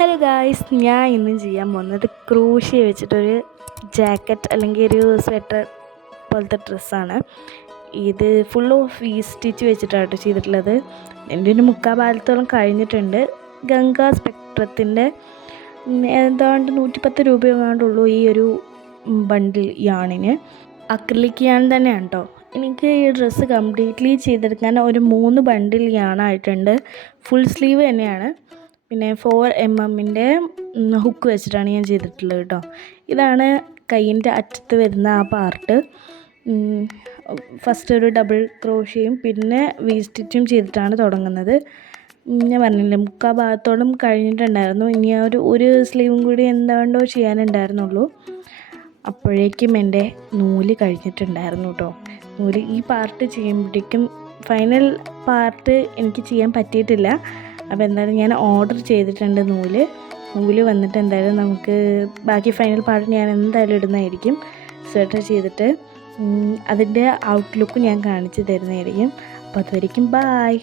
Hello guys, ഞാൻ ഇന്ന് ചെയ്യാൻ പോകുന്നത് ക്രോഷ്യ വെച്ചിട്ടൊരു ജാക്കറ്റ് അല്ലെങ്കിൽ ഒരു സ്വെറ്റർ പോലത്തെ ഡ്രസ്സാണ്. ഇത് ഫുൾ ഓഫ് വി സ്റ്റിച്ച് വെച്ചിട്ടാണ് ചെയ്തിട്ടുള്ളത്. എൻ്റെ ഒരു മുക്കാൽ ഭാഗത്തോളം കഴിഞ്ഞിട്ടുണ്ട്. ഗംഗാ സ്പെക്ട്രത്തിൻ്റെ എന്താണ്ട് 110 രൂപ എങ്ങാണ്ടുള്ളൂ ഈ ഒരു ബണ്ടിൽ യാണിന്. അക്രിലിക് യാൺ തന്നെയാണ് കേട്ടോ. എനിക്ക് ഈ ഡ്രസ്സ് കംപ്ലീറ്റ്ലി ചെയ്തെടുക്കാൻ ഒരു 3 ബണ്ടിൽ യാണായിട്ടുണ്ട്. ഫുൾ സ്ലീവ് തന്നെയാണ്. പിന്നെ 4mm ഹുക്ക് വെച്ചിട്ടാണ് ഞാൻ ചെയ്തിട്ടുള്ളത് കേട്ടോ. ഇതാണ് കയ്യിൻ്റെ അറ്റത്ത് വരുന്ന ആ പാർട്ട്. ഫസ്റ്റ് ഒരു ഡബിൾ ക്രോഷ്യയും പിന്നെ വി സ്റ്റിച്ചും ചെയ്തിട്ടാണ് തുടങ്ങുന്നത്. ഞാൻ പറഞ്ഞില്ലേ, മുക്കാൽ ഭാഗത്തോളം കഴിഞ്ഞിട്ടുണ്ടായിരുന്നു. ഇനി ഒരു സ്ലീവും കൂടി എന്താണ്ടോ ചെയ്യാനുണ്ടായിരുന്നുള്ളൂ. അപ്പോഴേക്കും എൻ്റെ നൂല് കഴിഞ്ഞിട്ടുണ്ടായിരുന്നു കേട്ടോ. നൂല് ഈ പാർട്ട് ചെയ്യുമ്പോഴേക്കും ഫൈനൽ പാർട്ട് എനിക്ക് ചെയ്യാൻ പറ്റിയിട്ടില്ല. അപ്പോൾ എന്തായാലും ഞാൻ ഓർഡർ ചെയ്തിട്ടുണ്ട് നൂല് വന്നിട്ട് എന്തായാലും നമുക്ക് ബാക്കി ഫൈനൽ പാർട്ട് ഞാൻ എന്തായാലും ഇടുന്നതായിരിക്കും. സ്വെറ്റർ ചെയ്തിട്ട് അതിൻ്റെ ഔട്ട്ലുക്ക് ഞാൻ കാണിച്ചു തരുന്നതായിരിക്കും. അപ്പോൾ അതുവരെയും ബായ്.